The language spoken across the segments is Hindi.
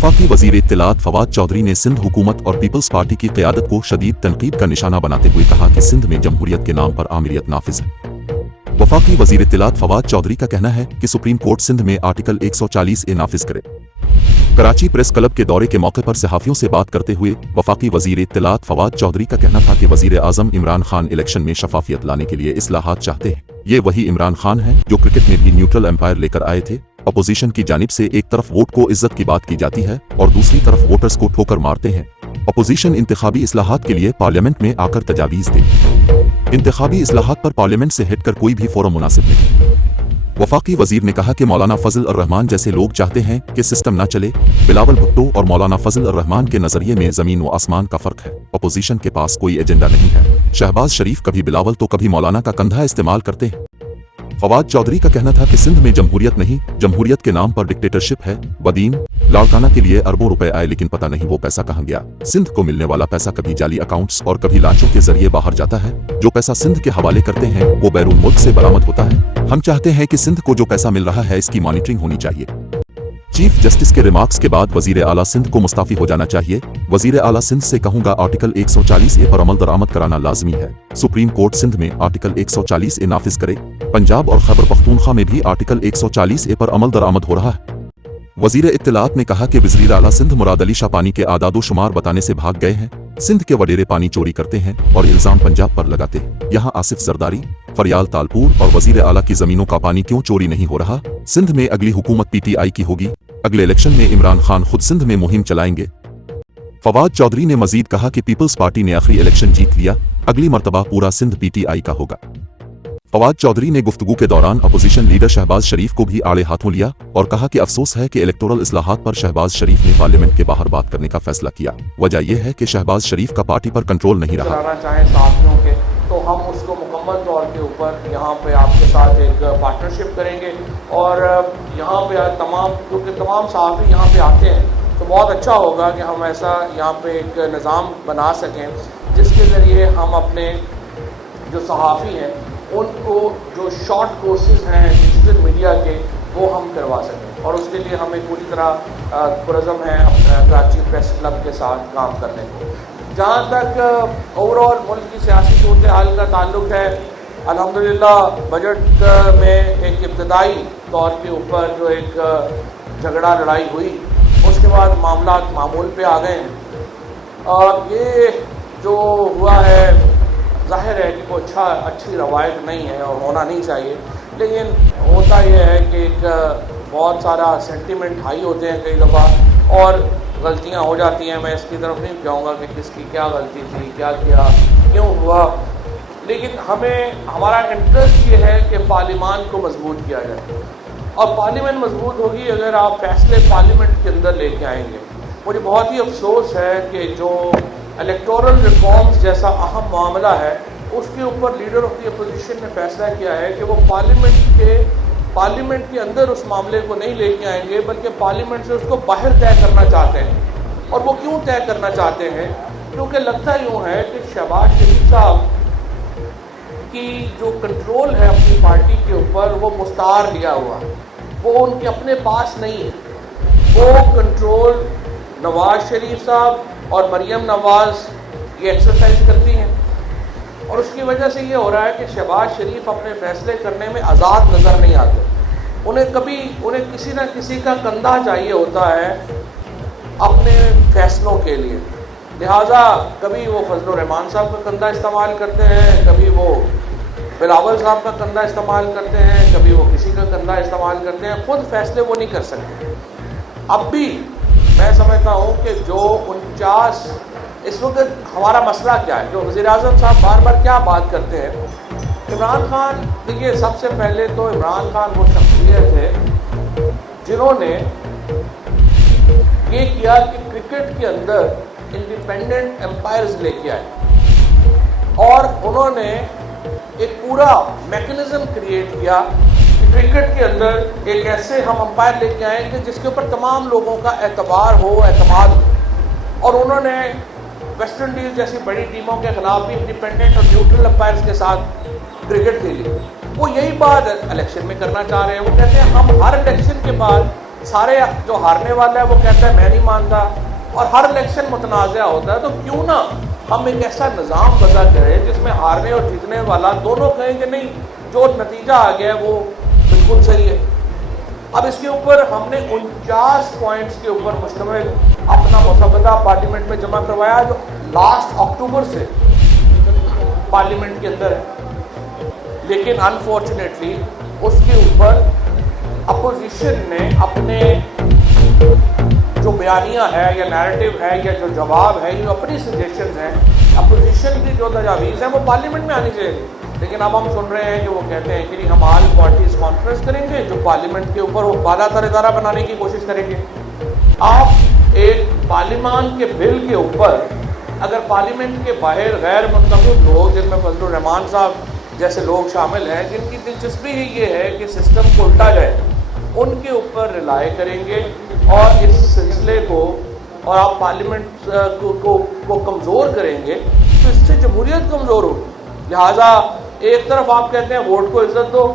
वफाकी वजीर इत्तलात फवाद चौधरी ने सिंध हुकूमत और पीपल्स पार्टी की क़यादत को शदीद तनकीद का निशाना बनाते हुए कहा कि सिंध में जमहूरियत के नाम पर आमिरियत नाफिज है। वफाकी वजीर इत्तलात फवाद चौधरी का कहना है कि सुप्रीम कोर्ट सिंध में आर्टिकल 140A नाफिज करे। कराची प्रेस क्लब के दौरे के मौके पर सहाफियों से बात करते हुए वफाकी वजीर इत्तलात फवाद चौधरी का कहना था कि वजीर आजम इमरान खान इलेक्शन में शफाफियत लाने के लिए इस्लाहात चाहते हैं। ये वही इमरान खान हैं जो क्रिकेट में भी न्यूट्रल एम्पायर लेकर आए थे। अपोजिशन की जानिब से एक तरफ वोट को इज्जत की बात की जाती है और दूसरी तरफ वोटर्स को ठोकर मारते हैं। अपोजिशन इंतखाबी इस्लाहात के लिए पार्लियामेंट में आकर तजावीज दे। इंतखाबी इस्लाहात पर पार्लियामेंट से हटकर कोई भी फोरम मुनासिब नहीं। वफाकी वजीर ने कहा कि मौलाना फजल अर रहमान जैसे लोग चाहते हैं कि सिस्टम न चले। बिलावल भुट्टो और मौलाना फजल अर रहमान के नजरिए में जमीन व आसमान का फर्क है। अपोजिशन के पास कोई एजेंडा नहीं है। शहबाज शरीफ कभी बिलावल तो कभी मौलाना का कंधा इस्तेमाल करते हैं। फवाद चौधरी का कहना था कि सिंध में जमहूरियत नहीं, जमहूरियत के नाम पर डिक्टेटरशिप है। बदीन लाड़काना के लिए अरबों रुपए आए लेकिन पता नहीं वो पैसा कहां गया। सिंध को मिलने वाला पैसा कभी जाली अकाउंट्स और कभी लांचों के जरिए बाहर जाता है। जो पैसा सिंध के हवाले करते हैं वो बैरून मुल्क से बरामद होता है। हम चाहते हैं कि सिंध को जो पैसा मिल रहा है इसकी मॉनिटरिंग होनी चाहिए। चीफ जस्टिस के रिमार्क्स के बाद वजीर आला सिंध को मुस्ताफी हो जाना चाहिए। वजीर आला सिंध से कहूंगा आर्टिकल 140A पर अमल दरामद कराना लाजमी है। सुप्रीम कोर्ट सिंध में आर्टिकल 140A नाफिज करे। पंजाब और खैबर पख्तूनख्वा में भी आर्टिकल 140A पर अमल दरामद हो रहा है। वजीर इत्तलात ने कहा कि वजीर आला सिंध मुराद अली शाह पानी के आदादो शुमार बताने से भाग गए हैं। सिंध के वडेरे पानी चोरी करते हैं और इल्जाम पंजाब पर लगाते हैं। यहाँ आसिफ जरदारी, फरियाल तालपुर और वजीर आला की जमीनों का पानी क्यों चोरी नहीं हो रहा? सिंध में अगली हुकूमत PTI की होगी। अगले इलेक्शन में इमरान खान खुद सिंध में मुहिम चलाएंगे। फवाद चौधरी ने मजीद कहा कि पीपल्स पार्टी ने आखिरी इलेक्शन जीत लिया, अगली मर्तबा पूरा सिंध PTI का होगा। फवाद चौधरी ने गुफ्तगू के दौरान अपोजिशन लीडर शहबाज शरीफ को भी आड़े हाथों लिया और कहा कि अफसोस है कि इलेक्टोरल इस्लाहात पर शहबाज शरीफ ने पार्लियामेंट के बाहर बात करने का फैसला किया। वजह यह है कि शहबाज शरीफ का पार्टी पर कंट्रोल नहीं रहा। तो हम उसको मुकम्मल तौर के ऊपर यहाँ पे आपके साथ एक पार्टनरशिप करेंगे और यहाँ पे तमाम क्योंकि तमाम सहाफ़ी यहाँ पे आते हैं तो बहुत अच्छा होगा कि हम ऐसा यहाँ पे एक निज़ाम बना सकें जिसके ज़रिए हम अपने जो सहाफ़ी हैं उनको जो शॉर्ट कोर्सेज हैं डिजिटल मीडिया के वो हम करवा सकें और उसके लिए हमें पूरी तरह पुरज़म है अपना कराची प्रेस क्लब के साथ काम करने को। जहाँ तक ओवरऑल मुल्क की सियासी सूरत हाल का ताल्लुक है, अल्हम्दुलिल्लाह बजट में एक इब्तदाई तौर के ऊपर जो एक झगड़ा लड़ाई हुई उसके बाद मामला मामूल पे आ गए हैं और ये जो हुआ है जाहिर है कि कोई अच्छी रवायत नहीं है और होना नहीं चाहिए। लेकिन होता यह है कि एक बहुत सारा सेंटीमेंट हाई होते हैं कई दफ़ा और गलतियां हो जाती हैं। मैं इसकी तरफ नहीं जाऊंगा कि किसकी क्या गलती थी, क्या किया, क्यों हुआ, लेकिन हमें हमारा इंटरेस्ट ये है कि पार्लियामान को मजबूत किया जाए और पार्लियामेंट मजबूत होगी अगर आप फैसले पार्लियामेंट के अंदर लेके आएंगे। मुझे बहुत ही अफसोस है कि जो इलेक्टोरल रिफॉर्म्स जैसा अहम मामला है उसके ऊपर लीडर ऑफ द अपोजिशन ने फैसला किया है कि वो पार्लियामेंट के अंदर उस मामले को नहीं लेके आएंगे बल्कि पार्लियामेंट से उसको बाहर तय करना चाहते हैं। और वो क्यों तय करना चाहते हैं? क्योंकि लगता यूँ है कि शहबाज शरीफ साहब की जो कंट्रोल है अपनी पार्टी के ऊपर वो मुस्तार लिया हुआ है, वो उनके अपने पास नहीं है। वो कंट्रोल नवाज शरीफ साहब और मरियम नवाज ये एक्सरसाइज करती हैं और उसकी वजह से ये हो रहा है कि शहबाज शरीफ अपने फैसले करने में आज़ाद नज़र नहीं आते। उन्हें किसी न किसी का कंधा चाहिए होता है अपने फैसलों के लिए। लिहाजा कभी वो फजल रहमान साहब का कंधा इस्तेमाल करते हैं, कभी वो बिलावल साहब का कंधा इस्तेमाल करते हैं, कभी वो किसी का कंधा इस्तेमाल करते हैं। खुद फैसले वो नहीं कर सकते। अब भी मैं समझता हूँ कि जो 49 इस वक्त हमारा मसला क्या है, जो वज़ीर आज़म साहब बार बार क्या बात करते हैं। इमरान खान, देखिए सबसे पहले तो इमरान खान वो शख्सियत है जिन्होंने ये किया कि क्रिकेट के अंदर इंडिपेंडेंट एम्पायर्स लेके आए और उन्होंने एक पूरा मैकेनिज्म क्रिएट किया कि क्रिकेट के अंदर एक ऐसे हम अंपायर लेके आएंगे जिसके ऊपर तमाम लोगों का एतबार हो, एतमाद हो। और उन्होंने वेस्ट इंडीज जैसी बड़ी टीमों के खिलाफ भी इंडिपेंडेंट और न्यूट्रल अंपायर्स के साथ क्रिकेट खेली। वो यही बात इलेक्शन में करना चाह रहे हैं। वो कहते हैं हम हर इलेक्शन के बाद सारे जो हारने वाला है वो कहता है मैं नहीं मानता, और हर इलेक्शन मुतनाज़ा होता है। तो क्यों ना हम एक ऐसा निज़ाम वज़ा करें जिसमें हारने और जीतने वाला दोनों कहें कि नहीं, जो नतीजा आ गया है वो बिल्कुल सही है। अब इसके ऊपर हमने 49 पॉइंट्स के ऊपर मुश्तमिल अपना मुसवदा पार्लियामेंट में जमा करवाया, जो लास्ट अक्टूबर से पार्लियामेंट के अंदर है। लेकिन अनफॉर्चुनेटली उसके ऊपर अपोजिशन ने अपने जो बयानिया है या नैरेटिव है या जो जवाब है, ये अपनी सजेशंस हैं, अपोजिशन की जो तजावीज़ हैं वो पार्लियामेंट में आनी चाहिए। लेकिन अब हम सुन रहे हैं कि वो कहते हैं कि हम ऑल पार्टीज कॉन्फ्रेंस करेंगे, जो पार्लियामेंट के ऊपर वो बालातर इदारा बनाने की कोशिश करेंगे। आप एक पार्लियामान के बिल के ऊपर अगर पार्लियामेंट के बाहर गैर मुंतखब लोग, जिनमें फजलुर रहमान साहब जैसे लोग शामिल हैं, जिनकी दिलचस्पी ही ये है कि सिस्टम को उल्टा जाए, उनके ऊपर रिलाय करेंगे और इस सिलसिले को, और आप पार्लियामेंट को कमज़ोर करेंगे तो इससे जमहूरियत कमज़ोर होगी। लिहाजा एक तरफ आप कहते हैं वोट को इज्जत दो,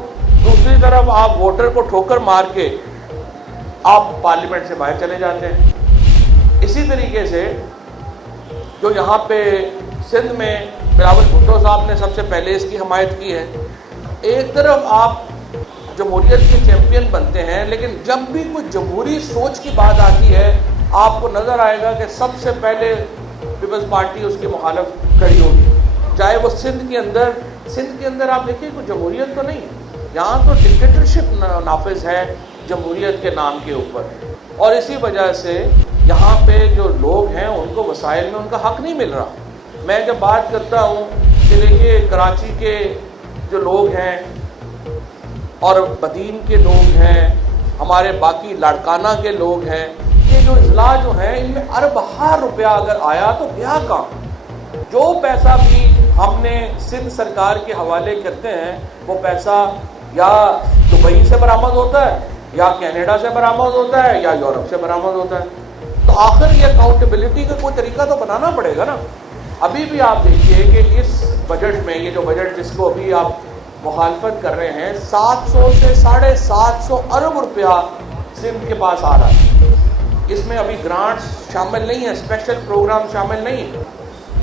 दूसरी तरफ आप वोटर को ठोकर मार के आप पार्लियामेंट से बाहर चले जाते हैं। इसी तरीके से जो यहाँ पे सिंध में बिलावल भुट्टो साहब ने सबसे पहले इसकी हमायत की है। एक तरफ आप जमहूरियत के चैंपियन बनते हैं, लेकिन जब भी कोई जमहूरी सोच की बात आती है आपको नज़र आएगा कि सबसे पहले पीपल्स पार्टी उसकी मुखालफ खड़ी होगी। चाहे वो सिंध के अंदर आप देखिए कोई जमहूरियत तो नहीं, यहाँ तो डिक्टेटरशिप नाफिज है जमहूरियत के नाम के ऊपर। और इसी वजह से यहाँ पे जो लोग हैं उनको वसाइल में उनका हक नहीं मिल रहा। मैं जब बात करता हूँ कि देखिए कराची के जो लोग हैं और बदीन के लोग हैं, हमारे बाकी लाड़काना के लोग हैं, ये जो इजला जो है इनमें अरबहार रुपया अगर आया तो गया कहाँ? जो पैसा भी हमने सिंध सरकार के हवाले करते हैं वो पैसा या दुबई से बरामद होता है या कनाडा से बरामद होता है या यूरोप से बरामद होता है। तो आखिर ये अकाउंटेबिलिटी का कोई तरीका तो बनाना पड़ेगा ना। अभी भी आप देखिए कि इस बजट में, ये जो बजट जिसको अभी आप मुखालफत कर रहे हैं, 700 से 750 अरब रुपया सिंध के पास आ रहा है। इसमें अभी ग्रांट्स शामिल नहीं है, स्पेशल प्रोग्राम शामिल नहीं है।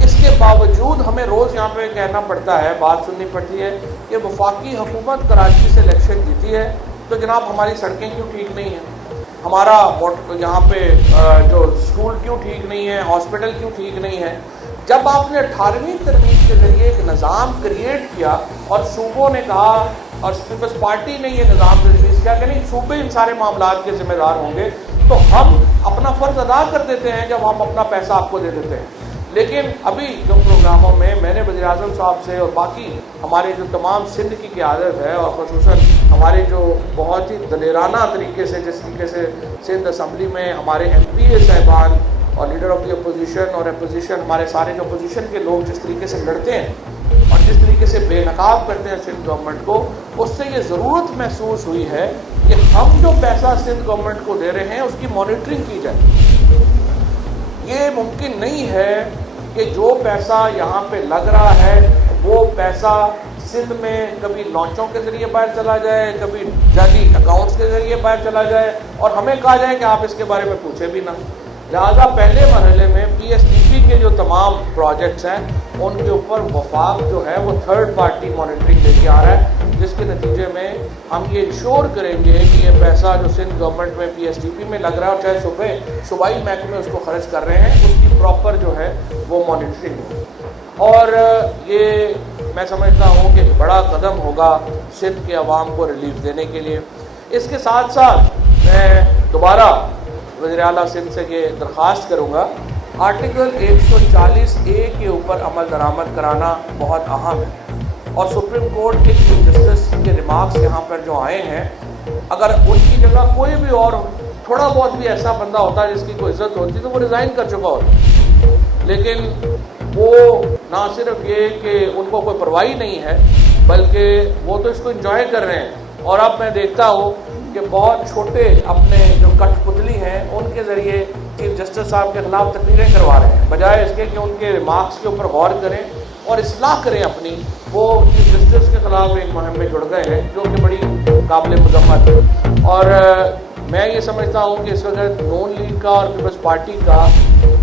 इसके बावजूद हमें रोज़ यहाँ पे कहना पड़ता है, बात सुननी पड़ती है कि वफाकी हुकूमत कराची से इलेक्शन जीती है तो जनाब हमारी सड़कें क्यों ठीक नहीं हैं, हमारा यहाँ पे जो स्कूल क्यों ठीक नहीं है, हॉस्पिटल क्यों ठीक नहीं है। जब आपने 18वीं तरमीम के जरिए एक निज़ाम क्रिएट किया और सूबों ने कहा और पीपल्स पार्टी ने ये निज़ाम तजवीज़ किया कि नहीं सूबे इन सारे मामलात के जिम्मेदार होंगे, तो हम अपना फ़र्ज़ अदा कर देते हैं जब हम अपना पैसा आपको दे देते हैं। लेकिन अभी जो प्रोग्रामों में मैंने वज़ीर-ए-आज़म साहब से और बाकी हमारे जो तमाम सिंध की क़यादत है और ख़ुसूसन हमारे जो बहुत ही दलेराना तरीके से, जिस तरीके से सिंध असम्बली में हमारे MPA साहिबान और लीडर ऑफ द अपोजिशन और अपोजिशन, हमारे सारे जो अपोजिशन के लोग जिस तरीके से लड़ते हैं और जिस तरीके से बेनकाब करते हैं सिंध गवर्नमेंट को, उससे ये ज़रूरत महसूस हुई है कि हम जो पैसा सिंध गवर्नमेंट को दे रहे हैं उसकी मॉनिटरिंग की जाए। ये मुमकिन नहीं है कि जो पैसा यहाँ पे लग रहा है वो पैसा सिंध में कभी लॉन्चों के ज़रिए बाहर चला जाए, कभी जाली अकाउंट्स के ज़रिए बाहर चला जाए और हमें कहा जाए कि आप इसके बारे में पूछे भी ना। लिहाजा पहले मरहले में PSTP के जो तमाम प्रोजेक्ट्स हैं उनके ऊपर वफाक जो है वो थर्ड पार्टी मॉनिटरिंग लेके आ रहा है, जिसके नतीजे में हम ये इंश्योर करेंगे कि ये पैसा जो सिंध गवर्नमेंट में PSTP में लग रहा है और चाहे सूबाई महकमे उसको खर्च कर रहे हैं, उसकी प्रॉपर जो है वो मॉनिटरिंग हो। और ये मैं समझता हूँ कि बड़ा कदम होगा सिंध के अवाम को रिलीफ देने के लिए। इसके साथ साथ मैं दोबारा वज़ीर-ए-आला सिंध से ये दरख्वास्त करूँगा, आर्टिकल 140A के ऊपर अमल दरामद कराना बहुत अहम है और सुप्रीम कोर्ट के चीफ जस्टिस के रिमार्क्स यहाँ पर जो आए हैं, अगर उनकी जगह कोई भी और थोड़ा बहुत भी ऐसा बंदा होता है जिसकी कोई इज्जत होती तो वो रिज़ाइन कर चुका होता। लेकिन वो ना सिर्फ ये कि उनको कोई परवाही नहीं है, बल्कि वो तो इसको एंजॉय कर रहे हैं। और अब मैं देखता हूँ कि बहुत छोटे अपने जो कठपुतली हैं उनके ज़रिए चीफ जस्टिस साहब के ख़िलाफ़ तकरीरें करवा रहे हैं, बजाय इसके कि उनके रिमार्क्स के ऊपर गौर करें और इस्लाह करें अपनी। वो चीफ जस्टिस के ख़िलाफ़ एक मुहिम में जुड़ गए हैं जो कि बड़ी काबिल मज़म्मत है। और मैं ये समझता हूँ कि इस वक्त नून लीग का और पीपल्स पार्टी का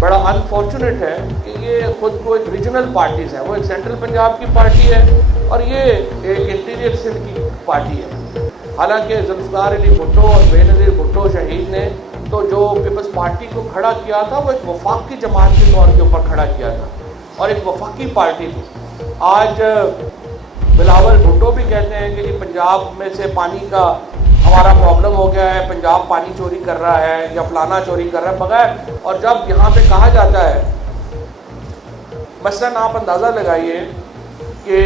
बड़ा अनफॉर्चुनेट है कि ये खुद को एक रीजनल पार्टीज़ हैं। वो एक सेंट्रल पंजाब की पार्टी है और ये एक इंटीरियर सिंध की पार्टी है। हालांकि जुल्फ़िकार अली भुट्टो और बेनज़ीर भुट्टो शहीद ने तो जो पीपल्स पार्टी को खड़ा किया था वो एक वफाकी जमात के तौर के ऊपर खड़ा किया था और एक वफाकी पार्टी थी। आज बिलावल भुट्टो भी कहते हैं कि जी पंजाब में से पानी का हमारा प्रॉब्लम हो गया है, पंजाब पानी चोरी कर रहा है या फलाना चोरी कर रहा है बगैर। और जब यहाँ पे कहा जाता है, मसलन आप अंदाज़ा लगाइए कि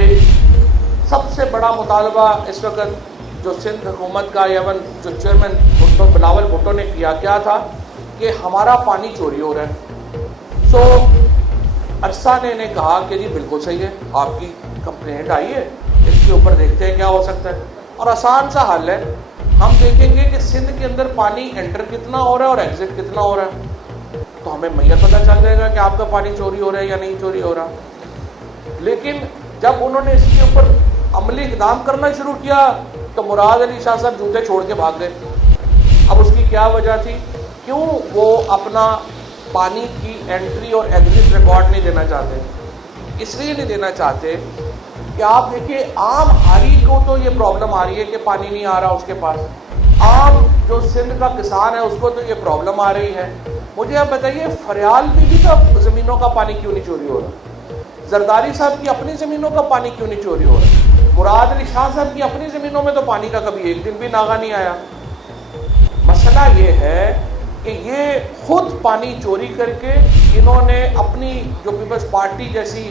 सबसे बड़ा मुतालबा इस वक्त जो सिंध हुकूमत का एवं जो चेयरमैन भुट्टो बिलावल भुट्टो ने किया क्या था कि हमारा पानी चोरी हो रहा है। सो अरसा ने कहा कि जी बिल्कुल सही है, आपकी कंप्लेंट आई है, इसके ऊपर देखते हैं क्या हो सकता है। और आसान सा हल है, हम देखेंगे कि सिंध के अंदर पानी एंटर कितना हो रहा है और एग्जिट कितना हो रहा है, तो हमें मैया पता चल जाएगा कि आपका पानी चोरी हो रहा है या नहीं चोरी हो रहा। लेकिन जब उन्होंने इसके ऊपर अमली इक़दाम करना शुरू किया तो मुराद अली शाह साहब जूते छोड़ के भाग गए। अब उसकी क्या वजह थी, क्यों वो अपना पानी की एंट्री और एग्जिट रिकॉर्ड नहीं देना चाहते? इसलिए नहीं देना चाहते कि आप देखिए आम हारी को तो ये प्रॉब्लम आ रही है कि पानी नहीं आ रहा उसके पास, आम जो सिंध का किसान है उसको तो ये प्रॉब्लम आ रही है। मुझे आप बताइए फरियाल में भी तो ज़मीनों का पानी क्यों नहीं चोरी हो रहा? जरदारी साहब की अपनी ज़मीनों का पानी क्यों नहीं चोरी हो रहा? मुराद अली शाह साहब की अपनी ज़मीनों में तो पानी का कभी एक दिन भी नागा नहीं आया। मसला ये है कि ये खुद पानी चोरी करके इन्होंने अपनी जो पीपल्स पार्टी जैसी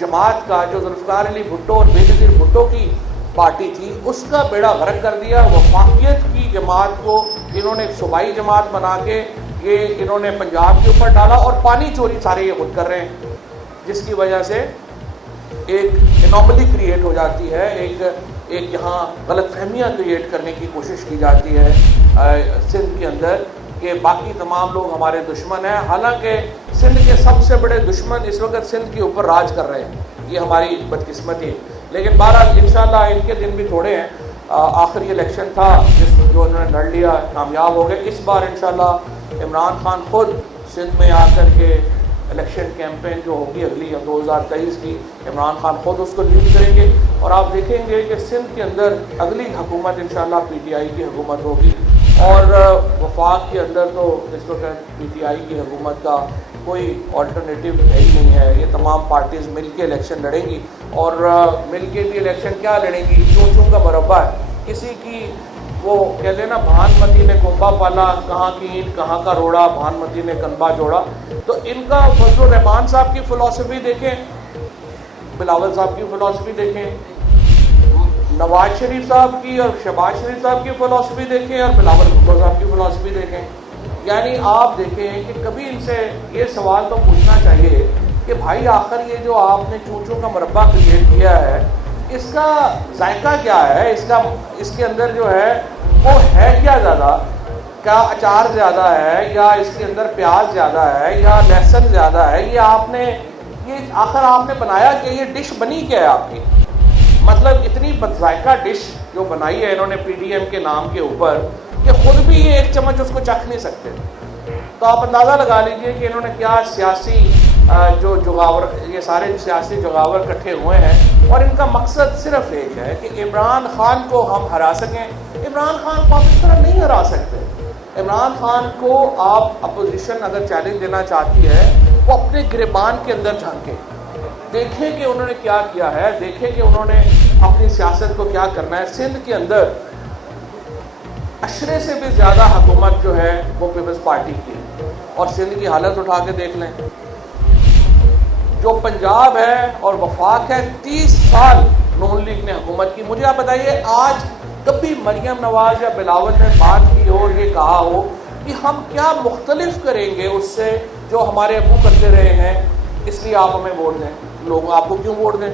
जमात का, जो जुल्फ़िकार अली भुट्टो और बेनज़ीर भुट्टो की पार्टी थी, उसका बेड़ा गर्क कर दिया। वफाकियत की जमात को इन्होंने एक सूबाई जमात बना के ये इन्होंने पंजाब के ऊपर डाला और पानी चोरी सारे ये खुद कर रहे हैं, जिसकी वजह से एक एनॉमली क्रिएट हो जाती है, एक यहाँ गलतफहमियाँ क्रिएट करने की कोशिश की जाती है सिंध के अंदर कि बाकी तमाम लोग हमारे दुश्मन हैं। हालांकि सिंध के सबसे बड़े दुश्मन इस वक्त सिंध के ऊपर राज कर रहे हैं, ये हमारी बदकिस्मती है। लेकिन बहरहाल इंशाल्लाह इनके दिन भी थोड़े हैं। आखिरी इलेक्शन था जो उन्होंने लड़ लिया, कामयाब हो गए। इस बार इंशाल्लाह इमरान खान खुद सिंध में आकर के इलेक्शन कैंपेन जो होगी अगली 2023 की, इमरान खान खुद उसको लीड करेंगे और आप देखेंगे कि सिंध के अंदर अगली हुकूमत इंशाल्लाह पीटीआई की हुकूमत होगी। और वफाक के अंदर तो इस वक्त पीटीआई की हुकूमत का कोई अल्टरनेटिव है ही नहीं है। ये तमाम पार्टीज़ मिल के इलेक्शन लड़ेंगी और मिल के भी इलेक्शन क्या लड़ेंगी, चूं का मुरब्बा है। किसी की वो कहते हैं ना, भानमती ने कुंबा पाला, कहाँ की ईंट कहाँ का रोड़ा, भानमती ने कनबा जोड़ा। तो इनका फजलुर रहमान साहब की फ़िलॉसफी देखें, बिलावल साहब की फ़िलॉसफी देखें, नवाज शरीफ साहब की और शहबाज शरीफ साहब की फ़िलॉसफी देखें और बिलावल भुट्टो साहब की फ़िलॉसफी देखें। यानी आप देखें कि कभी इनसे ये सवाल तो पूछना चाहिए कि भाई आखिर ये जो आपने चूचों का मुरब्बा क्रिएट किया है, इसका जायका क्या है, इसके अंदर जो है वो है क्या ज़्यादा, क्या अचार ज़्यादा है या इसके अंदर प्याज ज़्यादा है या लहसुन ज़्यादा है, ये आखिर आपने बनाया कि ये डिश बनी क्या है आपकी? मतलब इतनी बदजायका डिश जो बनाई है इन्होंने पीडीएम के नाम के ऊपर कि खुद भी ये एक चम्मच उसको चख नहीं सकते। तो आप अंदाज़ा लगा लीजिए कि इन्होंने क्या सियासी जो जुगावर, ये सारे सियासी जुगावर इकट्ठे हुए हैं और इनका मकसद सिर्फ एक है कि इमरान खान को हम हरा सकें। इमरान खान को आप इस तरह नहीं हरा सकते। इमरान खान को आप अपोजिशन अगर चैलेंज देना चाहती है वो अपने गिरबान के अंदर झांके, देखें कि उन्होंने क्या किया है, देखें कि उन्होंने अपनी सियासत को क्या करना है। सिंध के अंदर अशरे से भी ज़्यादा हुकूमत जो है वो पीपल्स पार्टी की, और सिंध की हालत उठा के देख लें। जो पंजाब है और वफाक है, 30 साल नून लीग ने हुकूमत की। मुझे आप बताइए आज कभी मरियम नवाज या बिलावल ने बात की हो, ये कहा हो कि हम क्या मुख्तलिफ करेंगे उससे जो हमारे अबू करते रहे हैं, इसलिए आप हमें वोट दें। लोग आपको क्यों वोट दें?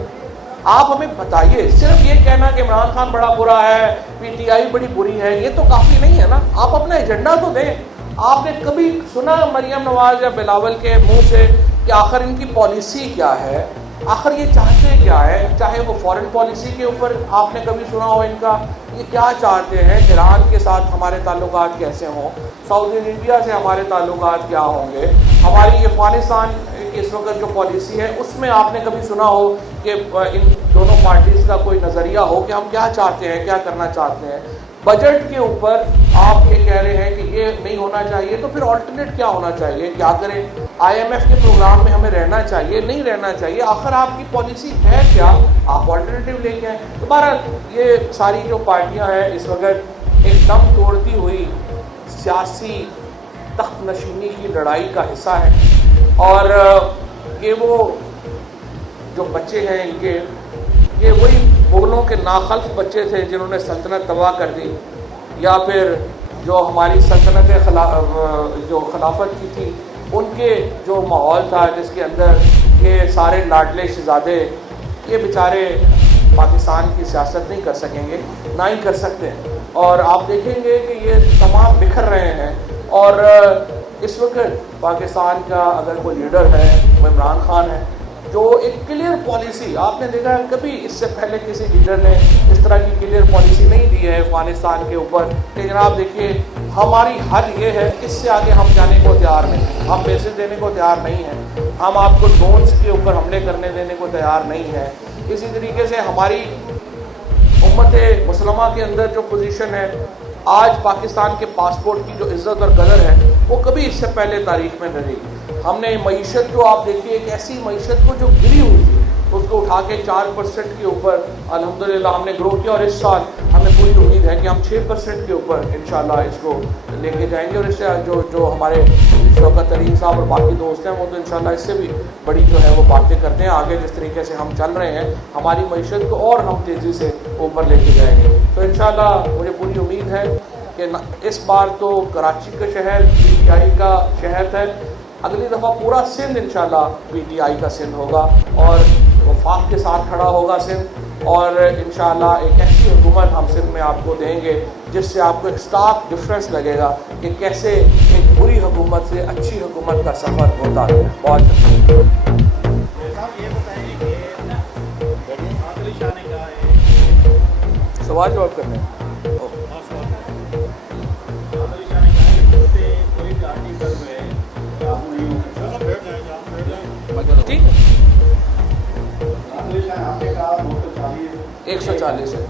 आप हमें बताइए। सिर्फ ये कहना कि इमरान खान बड़ा बुरा है, पीटीआई बड़ी बुरी है, ये तो काफ़ी नहीं है ना। आप अपना एजेंडा तो दें। आपने कभी सुना मरियम नवाज या बिलावल के मुंह से कि आखिर इनकी पॉलिसी क्या है, आखिर ये चाहते क्या है? चाहे वो फॉरेन पॉलिसी के ऊपर आपने कभी सुना हो इनका, ये क्या चाहते हैं? ईरान के साथ हमारे ताल्लुकात कैसे हों, सऊदी अरेबिया से हमारे ताल्लुकात क्या होंगे, हमारी अफगानिस्तान इस वक्त जो पॉलिसी है उसमें आपने कभी सुना हो कि इन दोनों पार्टीज़ का कोई नज़रिया हो कि हम क्या चाहते हैं, क्या करना चाहते हैं? बजट के ऊपर आप ये कह रहे हैं कि ये नहीं होना चाहिए, तो फिर ऑल्टरनेट क्या होना चाहिए? क्या करें? IMF के प्रोग्राम में हमें रहना चाहिए, नहीं रहना चाहिए? आखिर आपकी पॉलिसी है क्या? आप ऑल्टरनेटिव लेके आए। दोबारा ये सारी जो पार्टियां हैं इस वक्त एक दम तोड़ती हुई सियासी तख्त नशीनी की लड़ाई का हिस्सा है, और ये वो जो बच्चे हैं इनके, ये वही मुगलों के नाखल्फ बच्चे थे जिन्होंने सल्तनत तबाह कर दी, या फिर जो हमारी सल्तनत जो खिलाफत की थी उनके जो माहौल था जिसके अंदर ये सारे लाडले शहजादे ये बेचारे पाकिस्तान की सियासत नहीं कर सकेंगे, ना ही कर सकते हैं। और आप देखेंगे कि ये तमाम बिखर रहे हैं। और इस वक्त पाकिस्तान का अगर कोई लीडर है वो इमरान खान है, जो एक क्लियर पॉलिसी, आपने देखा है कभी इससे पहले किसी लीडर ने इस तरह की क्लियर पॉलिसी नहीं दी है अफगानिस्तान के ऊपर कि जनाब देखिए हमारी हद ये है, इससे आगे हम जाने को तैयार नहीं, हम मैसेज देने को तैयार नहीं हैं, हम आपको ड्रोन्स के ऊपर हमले करने देने को तैयार नहीं है। इसी तरीके से हमारी उम्मत मुसलमा के अंदर जो पोजीशन है आज पाकिस्तान के पासपोर्ट की जो इज्जत और कदर है वो कभी इससे पहले तारीख में नहीं रही। हमने मईशत जो आप देखिए एक ऐसी मईशत को जो गिरी हुई थी उसको उठा के 4% के ऊपर अल्हम्दुलिल्लाह हमने ग्रो किया, और इस साल हमें पूरी उम्मीद है कि हम 6% के ऊपर इंशाल्लाह इसको लेके जाएंगे। और इससे जो हमारे शौकत तरीन साहब और बाकी दोस्त हैं वो तो इंशाल्लाह इससे भी बड़ी जो है वो बातें करते हैं। आगे जिस तरीके से हम चल रहे हैं हमारी मईशत को और हम तेज़ी से ऊपर लेके जाएंगे। तो इंशाल्लाह मुझे पूरी उम्मीद है कि इस बार तो कराची का शहर PTI का शहर है, अगली दफ़ा पूरा सिंध इंशाल्लाह PTI का सिंध होगा और वफाक के साथ खड़ा होगा सिंध, और इंशाल्लाह एक ऐसी हुकूमत हम सिंध में आपको देंगे जिससे आपको एक स्टार्क डिफरेंस लगेगा कि कैसे एक बुरी हुकूमत से अच्छी हुकूमत का सफ़र होता है। बहुत सवाल जवाब करने हैं। ठीक है, 140 है।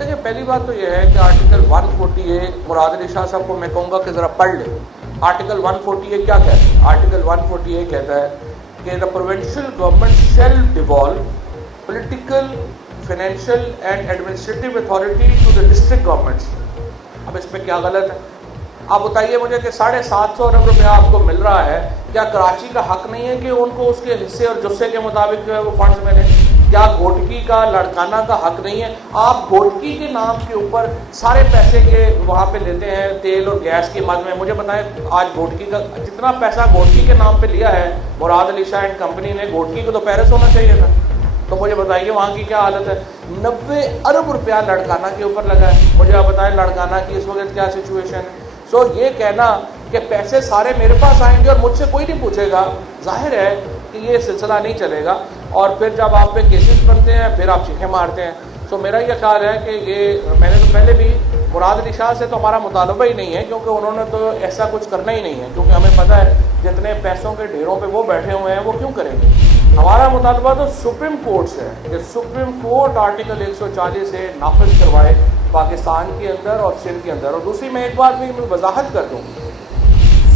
देखिए पहली बात तो यह है कि आर्टिकल 148 मुराद अली शाह साहब को मैं कहूँगा कि ज़रा पढ़ ले। आर्टिकल 148 क्या कहता है? आर्टिकल 148 कहता है कि the provincial government shall devolve political, financial and administrative authority to the district governments. अब इसमें क्या गलत है? आप बताइए मुझे कि 750 अरब रुपया आपको मिल रहा है, क्या कराची का हक नहीं है कि उनको उसके हिस्से और जुस्से के मुताबिक जो है वो फंड्स मिले? क्या घोटकी का, लड़काना का हक नहीं है? आप घोटकी के नाम के ऊपर सारे पैसे के वहाँ पे लेते हैं तेल और गैस की मद में। मुझे बताएं आज घोटकी का जितना पैसा घोटकी के नाम पे लिया है मुराद अली शाह एंड कंपनी ने, घोटकी को तो पेरिस होना चाहिए था। तो मुझे बताइए वहाँ की क्या हालत है? 90 अरब रुपया लड़काना के ऊपर लगा है। मुझे आप बताएं लड़काना की इस वक्त क्या सिचुएशन है? सो ये कहना कि पैसे सारे मेरे पास आएंगे और मुझसे कोई नहीं पूछेगा, जाहिर है कि ये सिलसिला नहीं चलेगा। और फिर जब आप पे केसेस बनते हैं फिर आप चीखें मारते हैं। सो मेरा ये ख्याल है कि ये मैंने तो पहले भी मुराद अली शाह से तो हमारा मुतालबा ही नहीं है, क्योंकि उन्होंने तो ऐसा कुछ करना ही नहीं है, क्योंकि हमें पता है जितने पैसों के ढेरों पे वो बैठे हुए हैं वो क्यों करेंगे। हमारा मुतालबा तो सुप्रीम कोर्ट से है कि सुप्रीम कोर्ट आर्टिकल 140 से नाफिज करवाए पाकिस्तान के अंदर और सिंध के अंदर। और दूसरी मैं एक बात भी वजाहत कर दूँ,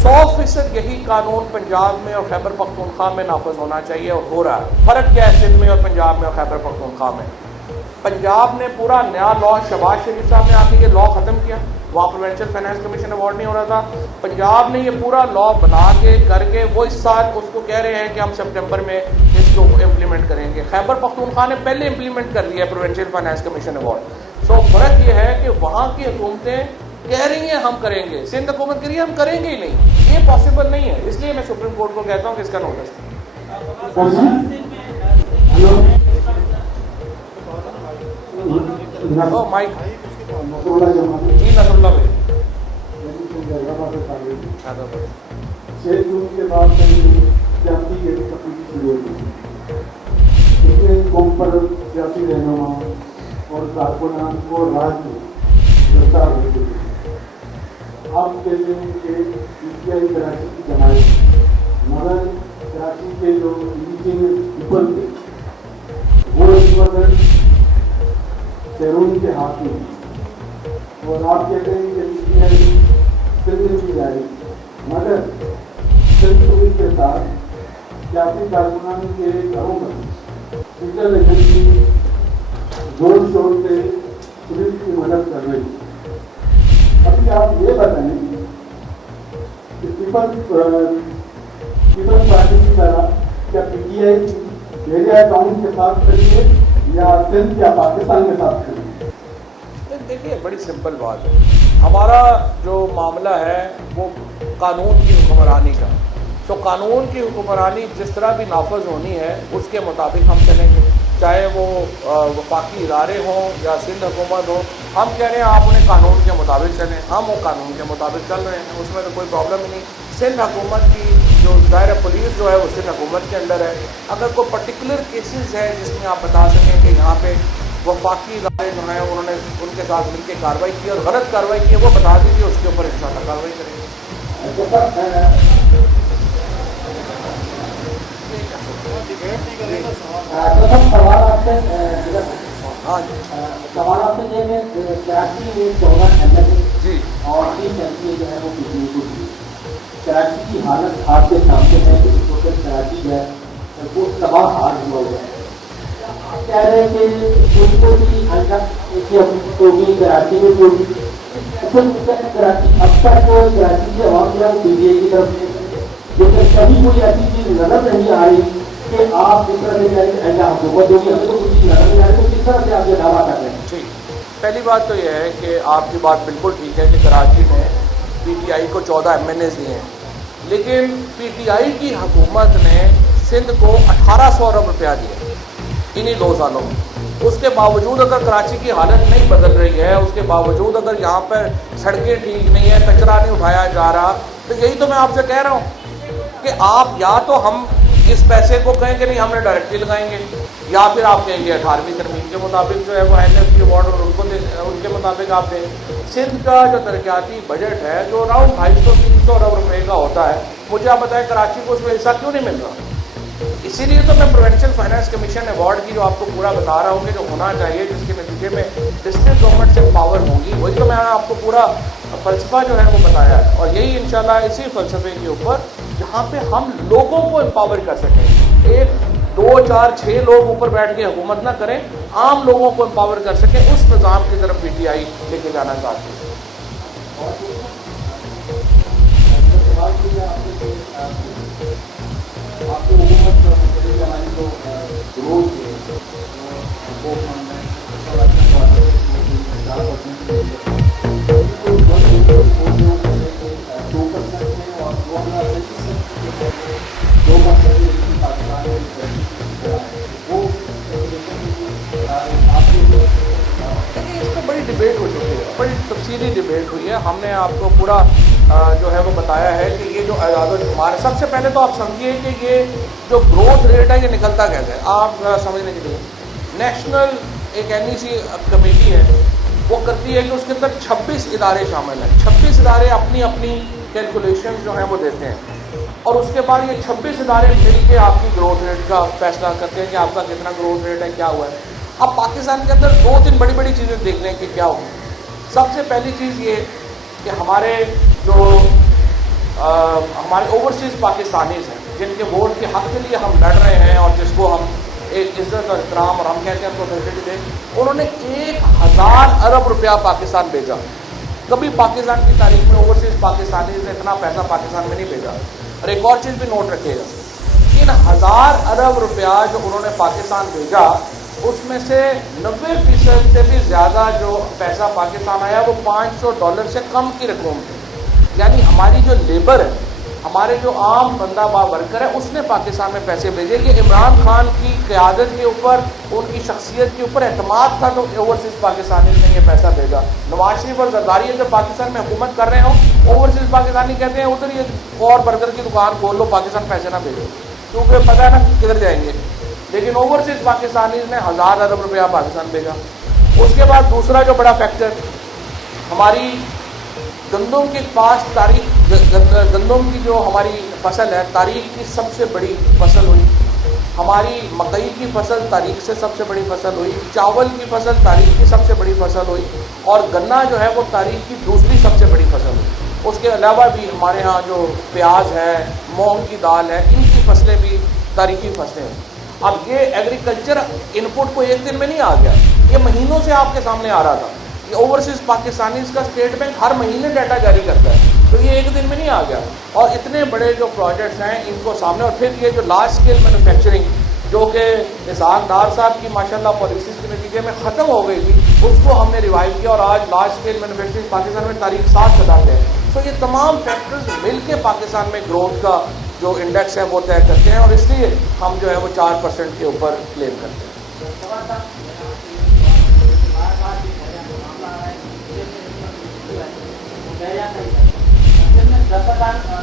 100% यही कानून पंजाब में और खैबर पख्तूनख्वा में नाफिज होना चाहिए और हो रहा है। फ़र्क क्या है सिंध में और पंजाब में और खैबर पख्तूनख्वा में? पंजाब ने पूरा नया लॉ शहबाज शरीफ साहब ने आके ये लॉ ख़त्म किया, वहाँ प्रोविंशियल फाइनेंस कमीशन अवार्ड नहीं हो रहा था। पंजाब ने ये पूरा लॉ बना के करके वो इस साल उसको कह रहे हैं कि हम सितंबर में इसको इम्प्लीमेंट करेंगे। खैबर पख्तूनख्वा ने पहले इम्प्लीमेंट कर दिया प्रोविंशियल फाइनेंस कमीशन अवार्ड। सो फर्क ये है कि वहाँ की हुकूमतें कह रही हैं हम करेंगे, सिंध हुकूमत कह रही है हम करेंगे ही नहीं। ये पॉसिबल नहीं है, इसलिए मैं सुप्रीम कोर्ट को कहता हूँ कि इसका नोटिस माइक जी नसरुल्लाह भाई 6 जून के बाद सियासी तकलीफ शुरू होगी, इसमें कौम पर सियासी रहनुमा और कारकुनान को राज में गिरफ्तार हो चुकी है। आप कहते हैं कि पीटीआई कराची की जमात, मगर कराची के जो लीजिंग पीपल थे वो इस वक्त बैरून के हाथ में, और आप कहते हैं कि पीटीआई सिंध में जाए, मगर सिंध पुलिस के साथ सियासी कारकुनान के घरों पर इंटर एजेंसी जोर शोर से पुलिस की मदद कर रही है। अभी आप ये बताएं कि पीपल्स पार्टी की तरह क्या पीटीआई एरिया अकाउंट के साथ खड़ी है या सिंध या पाकिस्तान के साथ खड़ी है? देखिए बड़ी सिंपल बात है, हमारा जो मामला है वो कानून की हुक्मरानी का। तो कानून की हुक्मरानी जिस तरह भी नाफज होनी है उसके मुताबिक हम चलेंगे, चाहे वो वफाकी इदारे हों या सिंध हुकूमत हो। हम कह रहे हैं आप उन्हें कानून के मुताबिक चलें, हम वो कानून के मुताबिक चल रहे हैं, उसमें तो कोई प्रॉब्लम ही नहीं। सिंध हुकूमत की जो दायरा पुलिस जो है वो सिंध हुकूमत के अंडर है। अगर कोई पर्टिकुलर केसेस है जिसमें आप बता सकें कि यहाँ पे वफाकी इदारे जो हैं उन्होंने उनके साथ मिलकर कार्रवाई की और गलत कार्रवाई की है, वो बता दीजिए, उसके ऊपर इंशाल्लाह कार्रवाई करेंगे। सवाल आपसे हाँ जी सवाल आपसे ये है कराची में 14 एमएलए जी और 3 एमपी जो है वो पीटीआई को दी। कराची की हालत आपके सामने है कि इस वक्त कराची है वो तबाह हाल हुआ हुआ है। आप कह रहे हैं कि उनको भी होगी कराची में होगी, कराची अब तक कराची के अवाम जो है पीटीआई की तरफ से, लेकिन कभी कोई ऐसी चीज नजर नहीं आ रही कि आप जिस तरह से हुकूमत होगी, हमें तो कुछ चीज नजर नहीं आ रही, तो किस तरह से आप ये दावा कर रहे हैं? ठीक, पहली बात तो यह है कि आपकी बात बिल्कुल ठीक है कि कराची में पीटीआई को 14 एमएनए दिए हैं, लेकिन पीटीआई की हुकूमत ने सिंध को 1800 अरब रुपया दिया इन्हीं 2 सालों में। उसके बावजूद अगर कराची की हालत नहीं बदल रही है, उसके बावजूद अगर यहाँ पर सड़कें ठीक नहीं है, कचरा नहीं उठाया जा रहा, तो यही तो मैं आपसे कह रहा हूँ कि आप या तो हम इस पैसे को कहें कि नहीं हमने डायरेक्टली लगाएंगे, या फिर आप कहेंगे 18वीं तरमीम के मुताबिक जो है वो NF की अवार्ड उनके मुताबिक आप दें। सिंध का जो तरक्याती बजट है जो अराउंड 250-300 अरब रुपए का होता है, मुझे आप बताएं कराची को उसमें हिस्सा क्यों नहीं मिल रहा? इसीलिए तो मैं प्रोविंशियल फाइनेंस कमीशन अवार्ड की जो आपको पूरा बता रहा हूँ कि जो होना चाहिए, जिसके नतीजे में डिस्ट्रिक्ट गवर्नमेंट से पावर होगी, वही तो मैंने आपको पूरा फलसफा जो है वो बताया है। और यही इंशाल्लाह इसी फलसफे के ऊपर जहाँ पे हम लोगों को एम्पावर कर सकें, 1, 2, 4, 6 लोग ऊपर बैठ के हुकूमत ना करें, आम लोगों को एम्पावर कर सकें, उस निज़ाम की तरफ पीटीआई लेके जाना चाहती है। आपकी हुकूमत जमाने को विरोध बड़ी डिबेट हो चुकी है, बड़ी तफसीली डिबेट हुई है। हमने आपको पूरा जो है वो बताया है कि ये जो हमारे सबसे पहले तो आप समझिए कि ये जो ग्रोथ रेट है ये निकलता कैसे है। आप समझने के लिए नेशनल एक NEC कमेटी है, वो करती है कि उसके अंदर 26 इदारे शामिल हैं। 26 इदारे अपनी अपनी कैलकुलेशन जो हैं वो देते हैं, और उसके बाद ये 26 इदारे मिलकर आपकी ग्रोथ रेट का फैसला करते हैं कि आपका कितना ग्रोथ रेट है, क्या हुआ है। अब पाकिस्तान के अंदर 2-3 बड़ी बड़ी चीज़ें देख लें कि क्या होगी। सबसे पहली चीज़ ये कि हमारे जो हमारे ओवरसीज़ पाकिस्तानीज़ हैं, जिनके वोट के हक़ के लिए हम लड़ रहे हैं और जिसको हम एक इज़्ज़त और इकराम और हम कहते हैं उनको फैसिलिटी दें, उन्होंने 1000 अरब रुपया पाकिस्तान भेजा कभी पाकिस्तान की तारीख में ओवरसीज पाकिस्तानी ने इतना पैसा पाकिस्तान में नहीं भेजा। और एक और चीज़ भी नोट रखिएगा, 3000 अरब रुपया जो उन्होंने पाकिस्तान भेजा, उसमें से 90% से भी ज़्यादा जो पैसा पाकिस्तान आया वो $500 से कम की रकम थी। यानी हमारी जो लेबर है, हमारे जो आम बंदा वर्कर है, उसने पाकिस्तान में पैसे भेजे। ये इमरान खान की क़यादत के ऊपर, उनकी शख्सियत के ऊपर एतमाद था तो ओवरसीज़ पाकिस्तानी ने ये पैसा भेजा। नवाज शरीफ और जरदारी जब पाकिस्तान में हुकूमत कर रहे हो, ओवरसीज़ पाकिस्तानी कहते हैं उधर ये और बर्गर की दुकान खोल लो, पाकिस्तान पैसे ना भेजो, क्योंकि पता है ना किधर जाएंगे। लेकिन ओवरसीज़ पाकिस्तानी ने 1000 अरब रुपया पाकिस्तान भेजा। उसके बाद दूसरा जो बड़ा फैक्टर, हमारी गंदम के पास तारीख, गंदम की जो हमारी फसल है तारीख की सबसे बड़ी फसल हुई, हमारी मकई की फसल तारीख से सबसे बड़ी फसल हुई, चावल की फसल तारीख की सबसे बड़ी फसल हुई, और गन्ना जो है वो तारीख की दूसरी सबसे बड़ी फसल हुई। उसके अलावा भी हमारे यहाँ जो प्याज है, मूंग की दाल है, इनकी फसलें भी तारीखी फसलें हैं। अब ये एग्रीकल्चर इनपुट को एक दिन में नहीं आ गया, ये महीनों से आपके सामने आ रहा था। ये ओवरसीज़ पाकिस्तानी का स्टेट बैंक हर महीने डाटा जारी करता है, तो ये एक दिन में नहीं आ गया। और इतने बड़े जो प्रोजेक्ट्स हैं इनको सामने, और फिर ये जो लार्ज स्केल मैन्युफैक्चरिंग जो कि इसहाक डार साहब की माशाल्लाह पॉलिसीज़ के नतीजे में ख़त्म हो गई थी, उसको हमने रिवाइव किया और आज लार्ज स्केल मैन्युफैक्चरिंग पाकिस्तान में तारीख 7 सदाते हैं। तो ये तमाम फैक्टर्स मिल के पाकिस्तान में ग्रोथ का जो इंडेक्स है वो तय करते हैं, और इसलिए हम जो है वो 4% के ऊपर क्लेम करते हैं।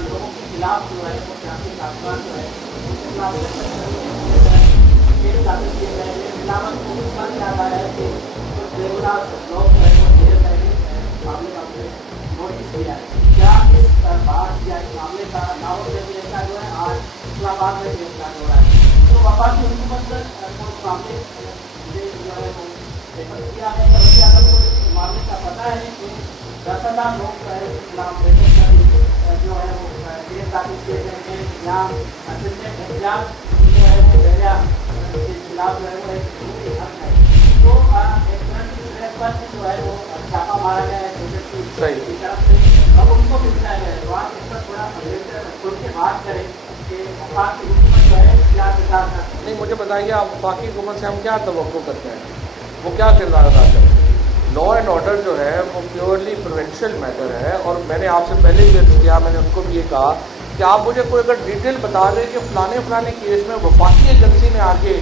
लोगों के खिलाफ जो है वो सियासी ताकत जो है उसके खिलाफ मिलावट को बन जाता है कि जो बेगुनाह लोग जो है वो ढेर सारे मामले में नोटिस किया है। क्या इस बात या इस मामले का लाहौर में भी ऐसा जो है आज इस्लामाबाद में भी ऐसा हो रहा है, तो वफाकी हुकूमत को इस मामले जो है वो रेफर किया है, या अगर कोई इस मामले का पता है कि 10,000 लोग जो है इसके खिलाफ जो है वो देश दाखिल किए गए हैं, यहाँ एहतियात जो है वो दरिया के खिलाफ जो है वो एक जरूरी हक है, तो एक तरह पर जो है वो छापा मारा गया है प्रोजेक्ट की तरफ से, अब उनको भी बताया गया है। तो आप इस पर थोड़ा खुल के बात करें कि वफाक की हुकूमत जो है क्या किरदार है। नहीं, मुझे बताइए आप वफाकी हुकूमत से हम क्या तवक्को करते हैं, वो क्या किरदार अदा करें। लॉ एंड ऑर्डर जो है वो प्योरली प्रोविंशियल मैटर है, और मैंने आपसे पहले भी अर्ज़ किया, मैंने उनको भी ये कहा कि आप मुझे कोई अगर डिटेल बता दें कि फलाने केस में वफाकी एजेंसी ने आके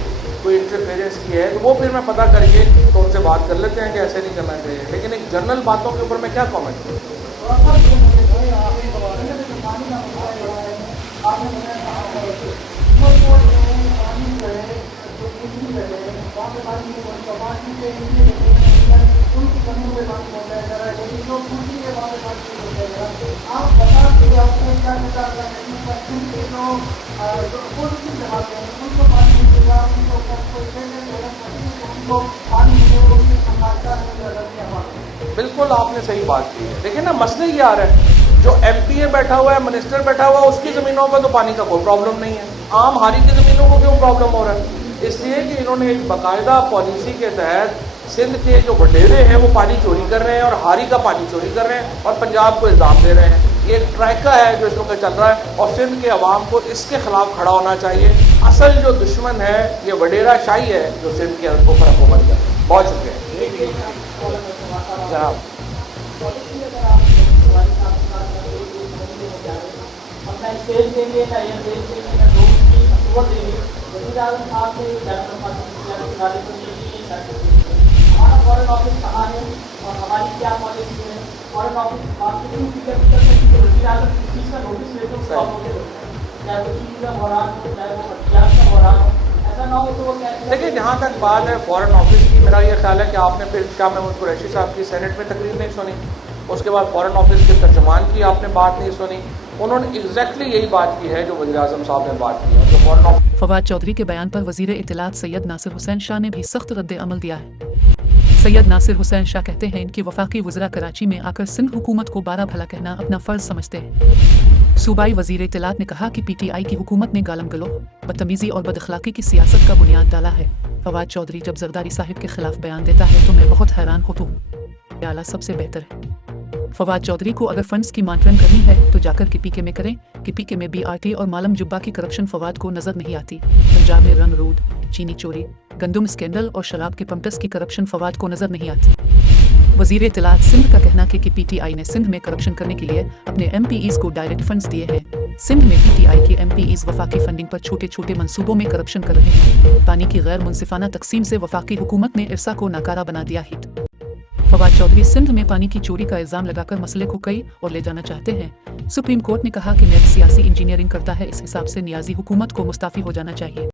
कोई इंटरफेरेंस की है, तो वो फिर मैं पता करके तो उनसे बात कर लेते हैं कि ऐसे नहीं करना चाहिए। लेकिन एक जनरल बातों के ऊपर मैं क्या कमेंट करूँ। बिल्कुल आपने सही बात की है, लेकिन ना मसले ये आ रहा है, जो एमपीए बैठा हुआ है, मिनिस्टर बैठा हुआ है, उसकी ज़मीनों पर तो पानी का कोई प्रॉब्लम नहीं है, आम हारी की ज़मीनों को क्यों प्रॉब्लम हो रहा है। इसलिए कि इन्होंने एक बाकायदा पॉलिसी के तहत सिंध के जो वडेरे हैं वो पानी चोरी कर रहे हैं और हारी का पानी चोरी कर रहे हैं और पंजाब को इल्ज़ाम दे रहे हैं। ये एक ट्रैका है जो इस वक्त चल रहा है, और सिंध के अवाम को इसके खिलाफ खड़ा होना चाहिए। असल जो दुश्मन है ये वडेरा शाही है जो सिंध के ऊपर हुकूमत कर। बहुत शुक्रिया जनाब। स्टेज के लिए चाहिए, देश के लिए लोगों की वोट देंगे, हमारा फॉरेन ऑफिस कहाँ है और हमारी क्या पॉलिसी है। फॉरेन ऑफिस आपको क्यों फिक्र कर सकती है, वज़ीर आज़म किस चीज़ का नोटिस लेते हो, चाहे वो चीज़ का बहरान हो, चाहे वो अहतियात का बहरान हो, ऐसा ना हो तो वो क्या। देखिए, जहाँ तक बात है फॉरेन ऑफिस की, मेरा ये ख्याल है कि आपने फिर शाह महमूद कुरैशी साहब की सेनेट में तकरीर नहीं सुनी, उसके बाद फॉरेन ऑफिस के तर्जुमान की आपने बात नहीं सुनी। उन्होंने एग्जैक्टली यही बात की है जो वज़ीर आज़म साहब ने बात की है। तो फॉरेन ऑफिस फवाद चौधरी के बयान पर वज़ीर इत्तलात सैयद नासिर हुसैन शाह ने भी सख्त रद्द अमल दिया है। सैयद नासिर हुसैन शाह कहते हैं इनकी वफाकी वज़रा कराची में आकर सिंध हुकूमत को बारा भला कहना अपना फ़र्ज समझते हैं। सूबाई वज़ीर इत्तलात ने कहा कि PTI की हुकूमत ने गालम गलो, बदतमीज़ी और बदअखलाक़ी की सियासत का बुनियाद डाला है। फवाद चौधरी जब जरदारी साहिब के खिलाफ बयान देता है तो मैं बहुत हैरान होता हूँ। आला सबसे बेहतर है। फवाद चौधरी को अगर फंड्स की मॉनिटरिंग करनी है तो जाकर KPK में करें। KPK में BRT और मालम जुब्बा की करप्शन फवाद को नजर नहीं आती। पंजाब में रन रोड, चीनी चोरी, गंदुम स्कैंडल और शराब के पंप्स की करप्शन फवाद को नजर नहीं आती। वजीर इत्तलात सिंध का कहना है कि PTI ने सिंध में करप्शन करने के लिए अपने MPs को डायरेक्ट फंड्स दिए हैं। सिंध में PTI के MPs वफाकी फंडिंग पर छोटे छोटे मंसूबों में करप्शन कर रहे हैं। पानी की गैर मुनसिफाना तकसीम से वफाकी हुकूमत ने इरसा को नाकारा बना दिया है। फवाद चौधरी सिंध में पानी की चोरी का इल्जाम लगाकर मसले को कई और ले जाना चाहते हैं। सुप्रीम कोर्ट ने कहा कि नेब सियासी इंजीनियरिंग करता है, इस हिसाब से नियाजी हुकूमत को मुस्ताफी हो जाना चाहिए।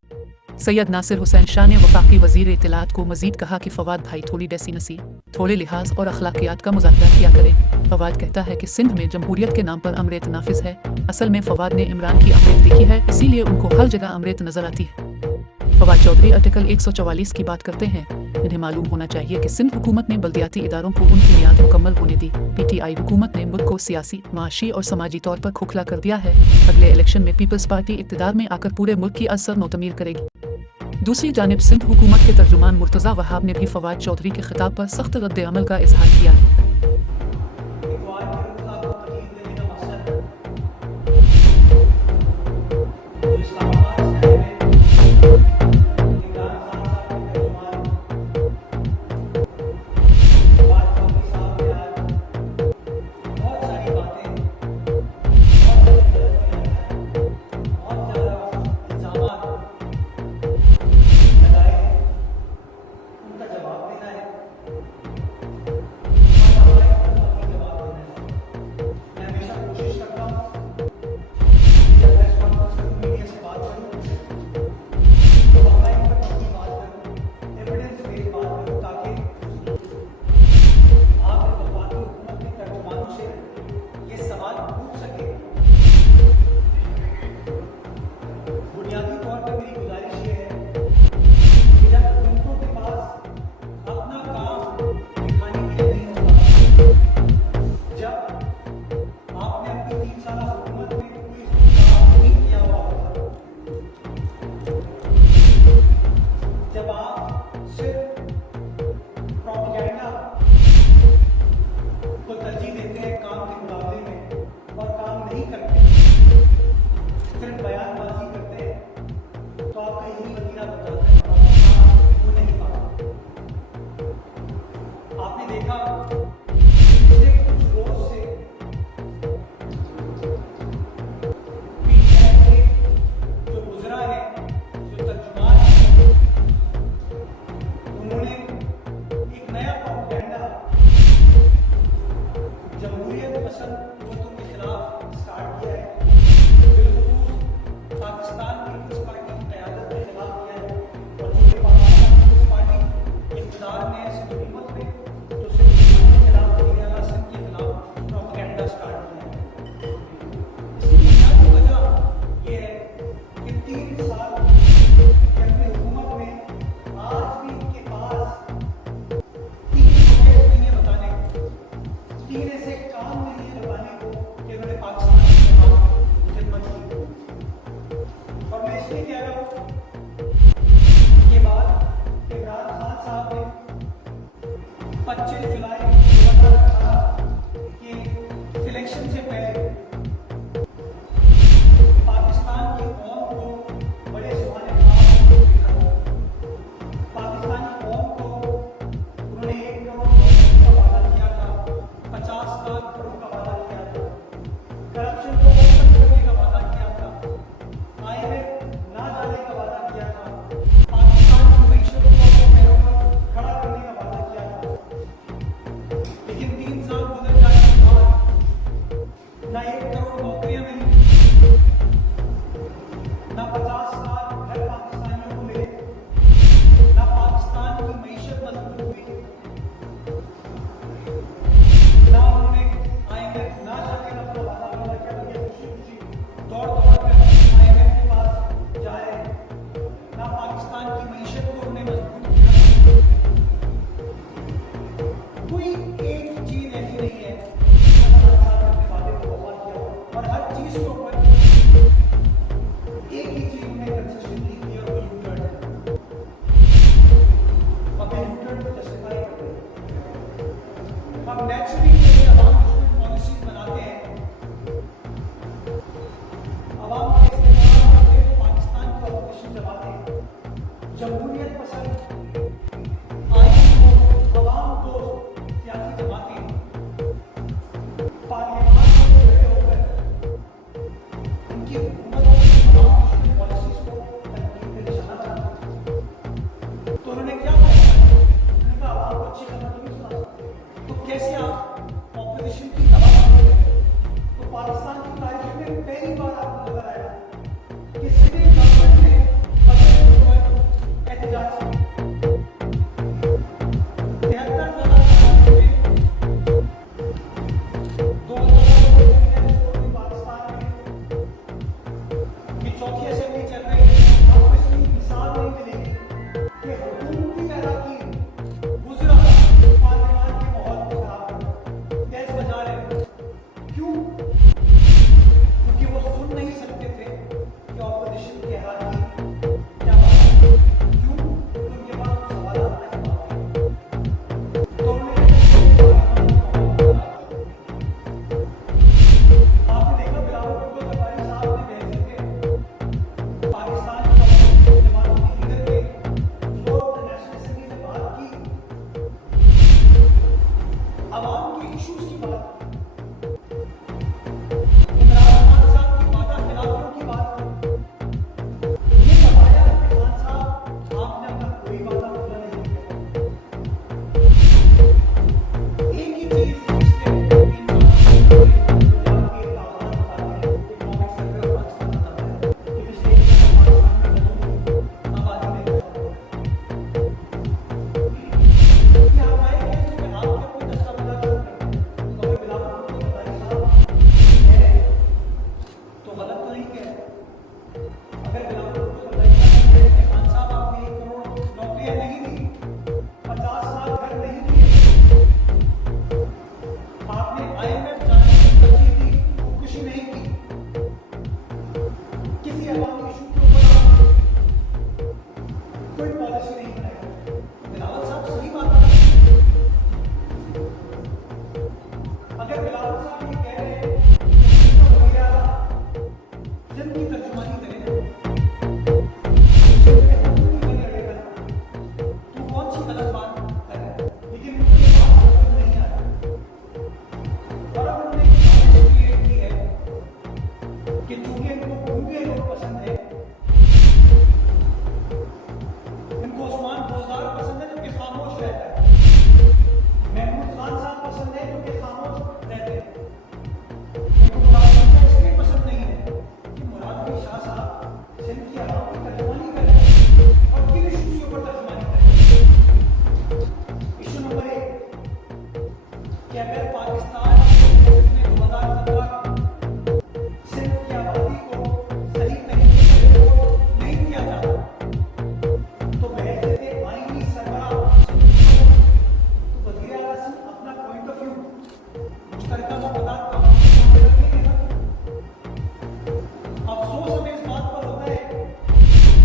सैयद नासिर हुसैन शाह ने वफाकी वजीर इत्तलात को मजीद कहा कि फवाद भाई थोड़ी डेसी नसी, थोड़े लिहाज और अखलाकियात का मुजाहरा किया करें। फवाद कहता है कि सिंध में जमहूरियत के नाम पर अमृत नाफिज है। असल में फवाद ने इमरान की अमृत देखी है, इसीलिए उनको हर जगह अमृत नजर आती है। फवाद चौधरी आर्टिकल 144 की बात करते हैं। इन्हें मालूम होना चाहिए कि सिंध हुकूमत ने बल्दियाती इदारों को उनकी मियाद मुकम्मल होने दी। PTI हुकूमत ने मुल्क को सियासी, माशी और समाजी तौर पर खोखला कर दिया है। अगले इलेक्शन में पीपल्स पार्टी इक़्तिदार में आकर पूरे मुल्क की असर नौतमीर करेगी। दूसरी जानिब सिंध हुकूमत के तर्जुमान मुर्तज़ा वहाब ने भी फवाद चौधरी के खिताब पर सख्त रद्द अमल का इजहार किया है। अब नेचुरली पहली बार आपको नजर आया कि सिटिंग गवर्नमेंट ने बजट के ऊपर एहतजाज किया। 73,000 पाकिस्तान में कि चौथी असेंबली चल रही है, आपको इसकी मिसाल नहीं मिलेगी कि हुकूमती तैराकी गुजरा पार्लियामान के माहौल को खराब कर तेज बजा रहे। क्यों? क्योंकि वो सुन नहीं सकते थे कि ऑपोजिशन की हालात क्या बात है। क्यों? क्योंकि उनके पास सवाल नहीं पाते। तो आपने देखा बिलावल भुट्टो जरदारी साहब ने भेजे थे पाकिस्तान के जमात के लीडर के फ्लोर नेशनल असेंबली में बात की, आवाम के इश्यूज की बात, इमरान खान साहब की वादा खिलाफियों की बात, ये बताया कि खान साहब आपने अपना कोई वादा पूरा नहीं किया। एक ही चीज पिछले 3 साल से पंजाब के दावत बताते हैं, इकोनॉमिक सर्वे ऑफ पाकिस्तान बताता है कि पिछले 1 साल में पाकिस्तान में आबादी में इजाफा हुआ है। ये हमारे केस में आपके कोई दस्तावेज़ क्यों नहीं, तो अगर बिलावल भुट्टो जरदारी साहब कह रहे हैं तो गलत तो नहीं कह रहे। अगर बिलावल भुट्टो जरदारी साहब कह रहे हैं कि खान साहब आपने 1 करोड़ नौकरियां नहीं दी, 50 लाख घर नहीं दिए, आपने IMF जाने की तरजीह दी, खुदकुशी नहीं की, किसी अवामी इशू के ऊपर आपने कोई पॉलिसी नहीं बनाई, बिलावल साहब सही बात कर रहे हैं। अगर बिलावल साहब ये कह रहे हैं कि तो वज़ीर आला सिंध की तर्जुमानी करेगा, सिंध में हुकूमत नहीं लड़ेगा, तो कौन सी गलत बात कर रहे हैं। लेकिन मुझे ये बात पसंद नहीं आ रही और अब उन्होंने एक साजिश क्रिएट की है कि चूंकि इनको गूंगे लोग पसंद है, इनको उस्मान बोजदार पसंद है जो कि खामोश रहता है, महमूद खान साहब पसंद है जो कि खामोश रहते हैं, इनको मुराद अली शाह इसलिए पसंद नहीं है कि मुराद अली शाह साहब सिंध की आवाम की तर्जुमानी कर रहे हैं और किन इशूज के ऊपर तर्जुमानी कर रहे हैं। इशू नंबर 1 कि अगर पाकिस्तान ने 2017 सिंध की आबादी को सही तरीके से रिपोर्ट नहीं किया जाता तो बहस आईनी सरबराह तो वज़ीर आला सिंध अपना पॉइंट ऑफ व्यू मुश्तरका मफादात का रखेंगे ना। अफसोस हमें इस बात पर होता है कि